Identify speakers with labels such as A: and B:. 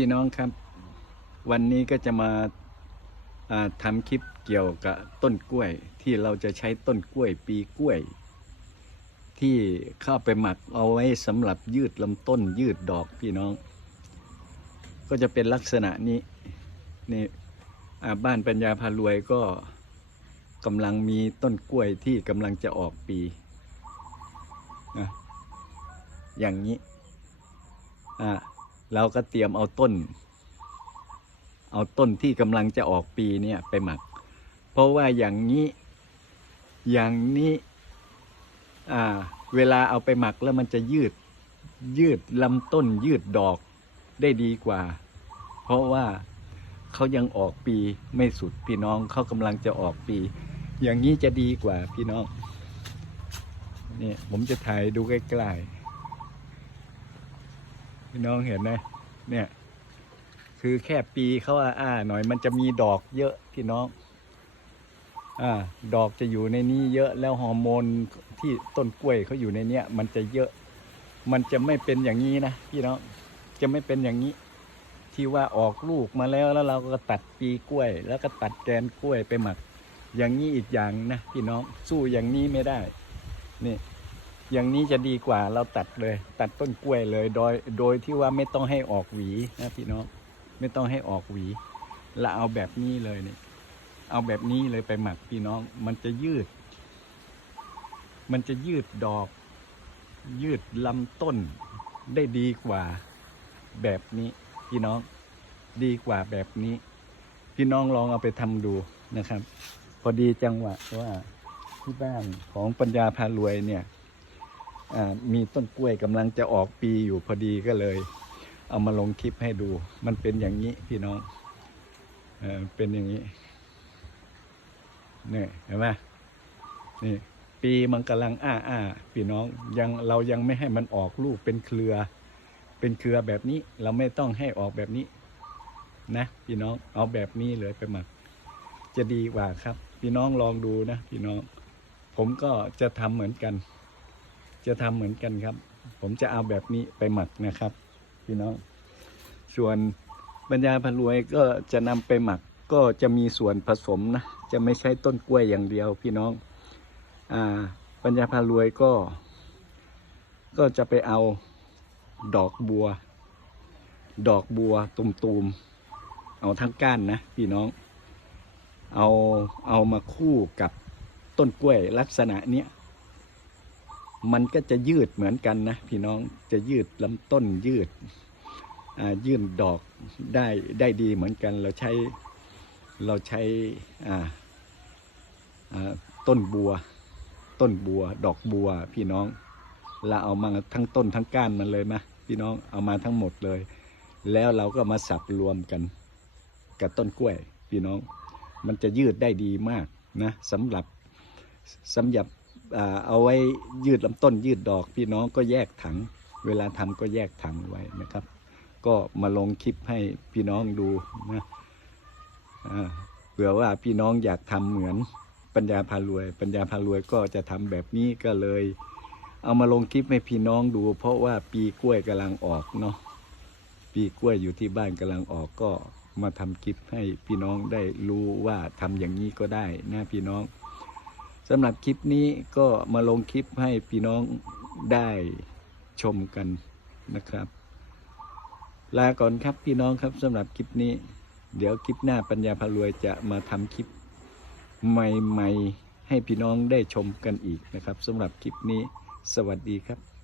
A: พี่น้องครับ วันนี้ก็จะมาาทำคลิปเกี่ยวกับต้นกล้วย ที่เราจะใช้ต้นกล้วยปีกล้วย ที่เข้าไปหมักเอาไว้สำหรับยืดลำต้นยืดดอกพี่น้อง ก็จะเป็นลักษณะนี้นี่บ้านปัญญาพารวยก็กำลังมีต้นกล้วยที่กำลังจะออกปีนะอย่างนี้อ่า เราก็เตรียมเอาต้น เอาต้นที่กำลังจะออกปีเนี่ยไปหมัก เพราะว่าอย่างนี้อย่างนี้อ่าเวลาเอาไปหมักแล้วมันจะยืดยืดลำต้นยืดดอกได้ดีกว่า เพราะว่าเขายังออกปีไม่สุดพี่น้องเขากำลังจะออกปี อย่างนี้จะดีกว่าพี่น้องนี่ผมจะถ่ายดูใกล้ๆ พี่น้องเห็นไหมเนี่ย คือแค่ปีเขาอ่าอาหน่อย มันจะมีดอกเยอะพี่น้อง อ่า ดอกจะอยู่ในนี้เยอะแล้วฮอร์โมนที่ต้นกล้วยเขาอยู่ในเนี้ยมันจะเยอะ มันจะไม่เป็นอย่างนี้นะพี่น้อง จะไม่เป็นอย่างนี้ ที่ว่าออกลูกมาแล้วแล้วเราก็ตัดปีกล้วย แล้วก็ตัดแกนกล้วยไปหมัก อย่างนี้อีกอย่างนะพี่น้องสู้อย่างนี้ไม่ได้ นี่ อย่างนี้จะดีกว่าเราตัดเลย ตัดต้นกล้วยเลยโดยโดยที่ว่าไม่ต้องให้ออกหวีนะพี่น้องไม่ต้องให้ออกหวีเราเอาแบบนี้เลยนี่เอาแบบนี้เลยไปหมักพี่น้อง มันจะยืด มันจะยืดดอก ยืดลำต้นได้ดีกว่าแบบนี้ พี่น้องดีกว่าแบบนี้ พี่น้องลองเอาไปทำดูนะครับ พอดีจังหวะว่าที่บ้านของปัญญาพารวยเนี่ย มีต้นกล้วยกำลังจะออกปีอยู่พอดีก็เลย เอามาลงคลิปให้ดู มันเป็นอย่างนี้พี่น้องเออเป็นอย่างนี้เนี่ยเห็นไหมนี่ปีมันกำลังอ้าอ้าพี่น้องยังเรายังไม่ให้มันออกลูกเป็นเครือ เป็นเครือแบบนี้เราไม่ต้องให้ออกแบบนี้ นะพี่น้องเอาแบบนี้เลยไปหมัก จะดีกว่าครับ พี่น้องลองดูนะพี่น้อง ผมก็จะทำเหมือนกัน จะทำเหมือนกันครับ ผมจะเอาแบบนี้ไปหมักนะครับ พี่น้อง ส่วนปัญญาพารวยก็จะนำไปหมักก็จะมีส่วนผสมนะ จะไม่ใช่ต้นกล้วยอย่างเดียวพี่น้อง อ่า ปัญญาพารวยก็ ก็จะไปเอาดอกบัว ดอกบัวตุมๆ เอาทั้งก้านนะพี่น้อง เอา เอามาคู่กับต้นกล้วยลักษณะเนี้ย มันก็จะยืดเหมือนกันนะพี่น้องจะยืดลำต้นยืดยื่นดอกได้ได้ดีเหมือนกัน เราใช้เราใช้ต้นบัว ต้นบัว ดอกบัว พี่น้องเราเอามาทั้งต้นทั้งก้านมันเลยมะพี่น้องเอามาทั้งหมดเลย แล้วเราก็มาสับรวมกัน กับต้นกล้วย พี่น้อง มันจะยืดได้ดีมากนะสำหรับสำหรับ เอาไว้ยืดลำต้นยืดดอก พี่น้องก็แยกถัง เวลาทำก็แยกถังไว้นะครับ ก็มาลงคลิปให้พี่น้องดูนะเผื่อว่าพี่น้องอยากทำเหมือนปัญญาพารวย ปัญญาพารวยก็จะทำแบบนี้ก็เลย เอามาลงคลิปให้พี่น้องดู เพราะว่าปีกล้วยกำลังออกเนาะปีกล้วยอยู่ที่บ้านกำลังออกก็มาทำคลิปให้พี่น้องได้รู้ว่าทำอย่างนี้ก็ได้นะพี่น้อง สำหรับคลิปนี้ก็มาลงคลิปให้พี่น้องได้ชมกันนะครับ ลาก่อนครับพี่น้องครับสำหรับคลิปนี้ เดี๋ยวคลิปหน้าปัญญาพารวยจะมาทำคลิปใหม่ ๆ ให้พี่น้องได้ชมกันอีกนะครับสำหรับคลิปนี้ สวัสดีครับ